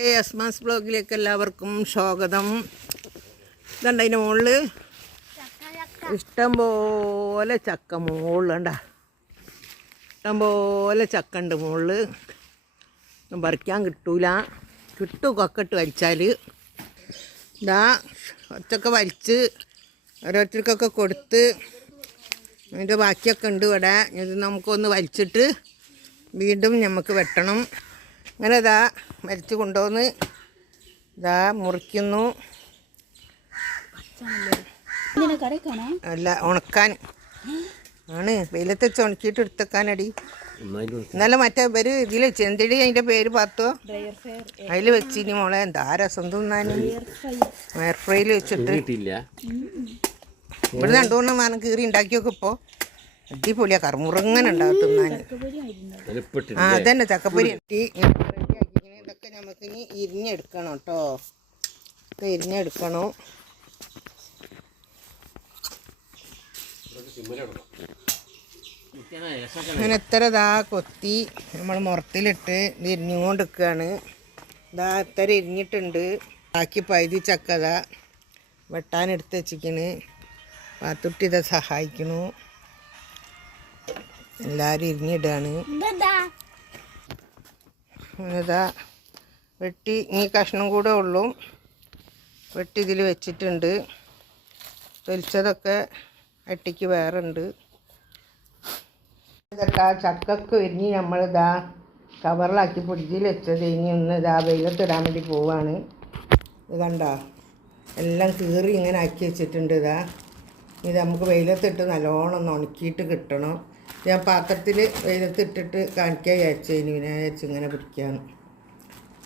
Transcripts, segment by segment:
അസ്മാസ് ബ്ലോഗിലേക്ക് എല്ലാവർക്കും സ്വാഗതം. ഇതുണ്ട് അതിൻ്റെ മുകളിൽ ഇഷ്ടം പോലെ ചക്ക മുകളിലുണ്ട. ഇഷ്ടം പോലെ ചക്ക ഉണ്ട് മുകളിൽ. പറിക്കാൻ കിട്ടൂല, കിട്ടും കൊക്കിട്ട് വലിച്ചാൽ. ഇതാ കുറച്ചൊക്കെ വലിച്ച് ഓരോരുത്തർക്കൊക്കെ കൊടുത്ത് അതിൻ്റെ ബാക്കിയൊക്കെ ഉണ്ട് ഇവിടെ. ഇത് നമുക്കൊന്ന് വലിച്ചിട്ട് വീണ്ടും നമുക്ക് വെട്ടണം. അങ്ങനെ ഇതാ വലിച്ച് കൊണ്ടുവന്ന് ഇതാ മുറിക്കുന്നു. അല്ല, ഉണക്കാൻ ആണ്. വെയിലത്ത് വെച്ച് ഉണക്കിയിട്ട് എടുത്തേക്കാനടി. എന്നാലും മറ്റേ പേര് ഇതിൽ ചെന്തിടി അതിൻ്റെ പേര് പാത്തോ അതിൽ വെച്ചിനി മോളെ. എന്താ രസം തിന്നാനും. എയർ ഫ്രൈയിൽ വെച്ചിട്ട് ഇവിടെ രണ്ടുമൂന്ന് മാനം കീറി ഉണ്ടാക്കിയൊക്കെ ഇപ്പോൾ അടിപൊളിയാ. കറുമുറങ്ങനെ ഉണ്ടാവും തിന്നാൻ. ആ അതന്നെ ചക്കപ്പൊരി ഇതൊക്കെ നമുക്ക് ഇനി ഇരിഞ്ഞെടുക്കണം കേട്ടോ. ഇതൊക്കെ ഇരിഞ്ഞെടുക്കണം. അങ്ങനെ എത്ര ഇതാ കൊത്തി നമ്മൾ മുറത്തിലിട്ട് ഇത് ഇരിഞ്ഞുകൊണ്ട് നിൽക്കുകയാണ്. ഇതാ എത്ര ഇരിഞ്ഞിട്ടുണ്ട്. ബാക്കി പൈതി ചക്കതാ വെട്ടാനെടുത്ത് വെച്ചിക്കണ്. പാത്തുട്ടി ഇതാ സഹായിക്കണു. എല്ലാവരും ഇരിഞ്ഞിടാണ്. ഇതാ വെട്ടി ഈ കഷ്ണം കൂടെ ഉള്ളൂ. വെട്ടി ഇതിൽ വെച്ചിട്ടുണ്ട്. തൊലിച്ചതൊക്കെ അട്ടിക്ക് വേറെ ഉണ്ട്. ഇതൊക്കെ ചക്കക്ക് ഇരിഞ്ഞ് നമ്മളിതാ കവറിലാക്കി ഫ്രിഡ്ജിൽ വെച്ചത് ഇനി ഒന്ന് ഇതാ വെയിലത്തിടാൻ വേണ്ടി പോവാണ്. ഇത് കണ്ടോ, എല്ലാം കീറി ഇങ്ങനെ ആക്കി വെച്ചിട്ടുണ്ട്. ഇതാ ഇത് നമുക്ക് വെയിലത്തിട്ട് നല്ലോണം ഒന്ന് ഉണക്കിയിട്ട് കിട്ടണം. ഞാൻ പാത്രത്തിൽ വെയിലത്തിട്ടിട്ട് കാണിക്കാൻ വിചാരിച്ചതിന് പിന്നെ വിചാരിച്ച് ഇങ്ങനെ പിടിക്കാൻ.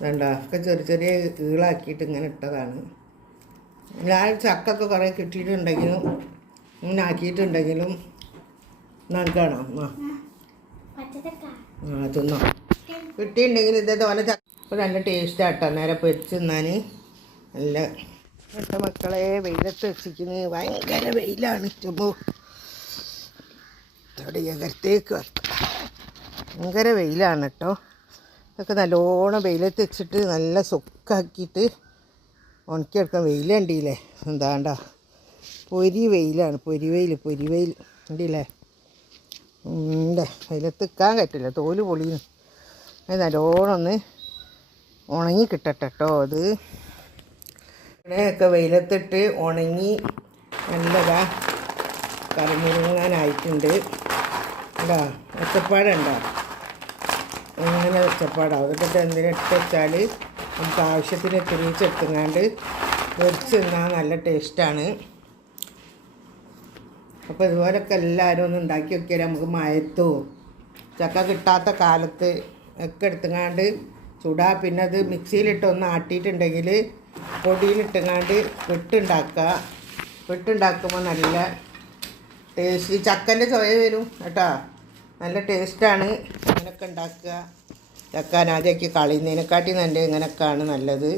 വേണ്ട ഒക്കെ ചെറിയ ചെറിയ ഈളാക്കിയിട്ട് ഇങ്ങനെ ഇട്ടതാണ്. ഞാൻ ചക്കൊക്കെ കുറേ കിട്ടിയിട്ടുണ്ടെങ്കിലും ഇങ്ങനെ ആക്കിയിട്ടുണ്ടെങ്കിലും നൽകണം. തിന്നോ കിട്ടിയിട്ടുണ്ടെങ്കിൽ ഇതേപോലെ ചക്ക നല്ല ടേസ്റ്റാട്ടോ. നേരെ പൊരിച്ച് തിന്നാൻ നല്ല. എൻ്റെ മക്കളെ വെയിലത്ത് വെച്ചിരിക്കുന്നത് ഭയങ്കര വെയിലാണ്. ചുമ്പോ അവിടെ എകരത്തേക്ക് ഭയങ്കര വെയിലാണ് കേട്ടോ. ഇതൊക്കെ നല്ലോണം വെയിലത്ത് വെച്ചിട്ട് നല്ല സുക്കാക്കിയിട്ട് ഉണക്കിയെടുക്കാൻ. വെയിൽ കണ്ടില്ലേ, എന്താണ്ട പൊരി വെയിലാണ്. പൊരി വെയിൽ കണ്ടില്ലേ. വെയിലത്ത് നിൽക്കാൻ പറ്റില്ല, തോല് പൊളിയുന്നു. അത് നല്ലോണം ഒന്ന് ഉണങ്ങി കിട്ടട്ടെ കേട്ടോ. അത് ഇങ്ങനെയൊക്കെ വെയിലത്തിട്ട് ഉണങ്ങി നല്ലതാ കറിമുറുങ്ങാനായിട്ടുണ്ട്. എന്താ ഒച്ചപ്പാടുണ്ടോ? അങ്ങനെ ഒച്ചപ്പാടാവും. ഇതൊക്കെ എന്തിനിട്ട് വെച്ചാൽ നമുക്ക് ആവശ്യത്തിന് തിരിച്ചെടുത്തുങ്ങാണ്ട് പൊരിച്ച് തിന്നാൽ നല്ല ടേസ്റ്റാണ്. അപ്പോൾ ഇതുപോലൊക്കെ എല്ലാവരും ഒന്ന് ഉണ്ടാക്കി നോക്കിയാൽ നമുക്ക് മയത്തോ ചക്ക കിട്ടാത്ത കാലത്ത് ഒക്കെ എടുത്തുങ്ങാണ്ട് ചുടാ. പിന്നെ അത് മിക്സിയിലിട്ട് ഒന്ന് ആട്ടിയിട്ടുണ്ടെങ്കിൽ പൊടിയിലിട്ടുങ്ങാണ്ട് വെട്ടുണ്ടാക്കുമ്പോൾ നല്ല ടേസ്റ്റ്. ചക്കൻ്റെ ചുവ വരും കേട്ടോ. നല്ല ടേസ്റ്റാണ് ഇങ്ങനെയൊക്കെ ഉണ്ടാക്കുക. ചക്ക ആദ്യമൊക്കെ കളയുന്നതിനെക്കാട്ടി നല്ല ഇങ്ങനെയൊക്കെയാണ് നല്ലത്.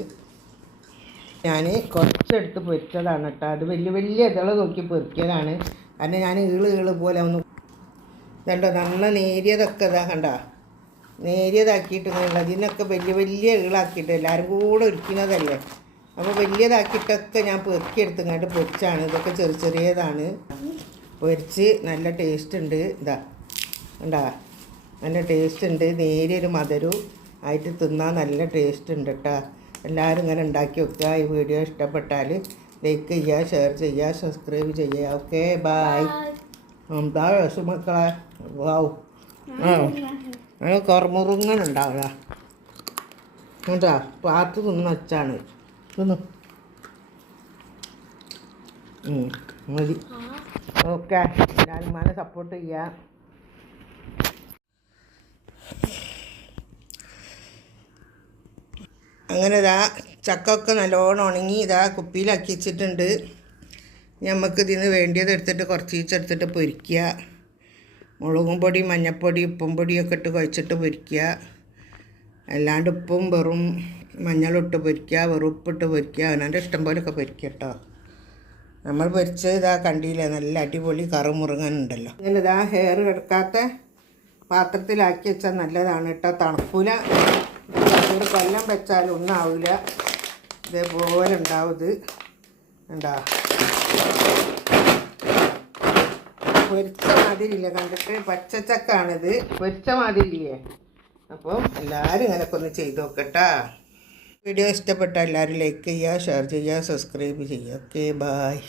ഞാൻ കുറച്ചെടുത്ത് പൊരിച്ചതാണ് കേട്ടോ. അത് വലിയ വലിയ ഇതള നോക്കി പൊരിക്കലാണ്. കാരണം ഞാൻ ഈള് പോലെ ഒന്ന് ഇതുണ്ടോ നല്ല നേരിയതൊക്കെ ഇതാ കണ്ട നേരിയതാക്കിയിട്ട് ഇങ്ങനെയുള്ള ഇതിനൊക്കെ വലിയ വലിയ ഈളാക്കിയിട്ട് എല്ലാവരും കൂടെ ഒരുക്കുന്നതല്ലേ. അപ്പോൾ വലിയതാക്കിയിട്ടൊക്കെ ഞാൻ പെറുക്കിയെടുത്തുങ്ങാണ്ട് പൊരിച്ചാണ്. ഇതൊക്കെ ചെറിയതാണ്. പൊരിച്ച് നല്ല ടേസ്റ്റ് ഉണ്ട്. ഇതാ കണ്ടാ നല്ല ടേസ്റ്റ് ഉണ്ട്. നേരിയൊരു മധുരം ആയിട്ട് തിന്നാൽ നല്ല ടേസ്റ്റ് ഉണ്ട് കേട്ടോ. എല്ലാവരും ഇങ്ങനെ ഉണ്ടാക്കി വെക്കുക. ഈ വീഡിയോ ഇഷ്ടപ്പെട്ടാൽ ലൈക്ക് ചെയ്യുക, ഷെയർ ചെയ്യുക, സബ്സ്ക്രൈബ് ചെയ്യുക. Okay bye. എന്താ രസം മക്കളെ. വാവ് അത് കറുമുറുങ്ങനുണ്ടാവുക കേട്ടാ. പാത്ത് തിന്ന് വെച്ചാണ് തിന്നു മതി. ഓക്കെ എല്ലാവരും മാനെ സപ്പോർട്ട് ചെയ്യുക. അങ്ങനെ ഇതാ ചക്കൊക്കെ നല്ലോണം ഉണങ്ങി ഇതാ കുപ്പിയിലാക്കി വെച്ചിട്ടുണ്ട്. നമുക്ക് ഇതിന് വേണ്ടിയത് എടുത്തിട്ട് കുറച്ച് എടുത്തിട്ട് പൊരിക്കുക. മുളകും പൊടി, മഞ്ഞൾപ്പൊടി, ഉപ്പും പൊടിയൊക്കെ ഇട്ട് കുഴച്ചിട്ട് പൊരിക്കുക. അല്ലാണ്ട് ഉപ്പും വെറും മഞ്ഞളിട്ട് പൊരിക്കുക, വെറും ഉപ്പിട്ട് പൊരിക്കുക. അവനവൻ്റെ ഇഷ്ടം പോലെയൊക്കെ പൊരിക്കുക കേട്ടോ. നമ്മൾ പൊരിച്ചത് ഇതാ കണ്ടില്ലേ, നല്ല അടിപൊളി കറുമുറുങ്ങനുണ്ടല്ലോ. ഇങ്ങനെ ഇതാ ഹെയർ കിടക്കാത്ത പാത്രത്തിലാക്കി വെച്ചാൽ നല്ലതാണ് കേട്ടോ. തണുപ്പില്ല. ഒരു കൊല്ലം വെച്ചാലും ഒന്നും ആവില്ല. ഇതേപോലെ ഉണ്ടാവും. ഇത് ഉണ്ടാ പൊരിച്ച മാതിരിയില്ല, കണ്ടിട്ട് പച്ചച്ചക്കാണിത്, പൊരിച്ച മാതിരില്ലേ. അപ്പം എല്ലാവരും ഇങ്ങനെയൊക്കെ ഒന്ന് ചെയ്ത് നോക്കട്ടാ. വീഡിയോ ഇഷ്ടപ്പെട്ടാൽ എല്ലാവരും ലൈക്ക് ചെയ്യുക, ഷെയർ ചെയ്യുക, സബ്സ്ക്രൈബ് ചെയ്യുക. Okay, bye.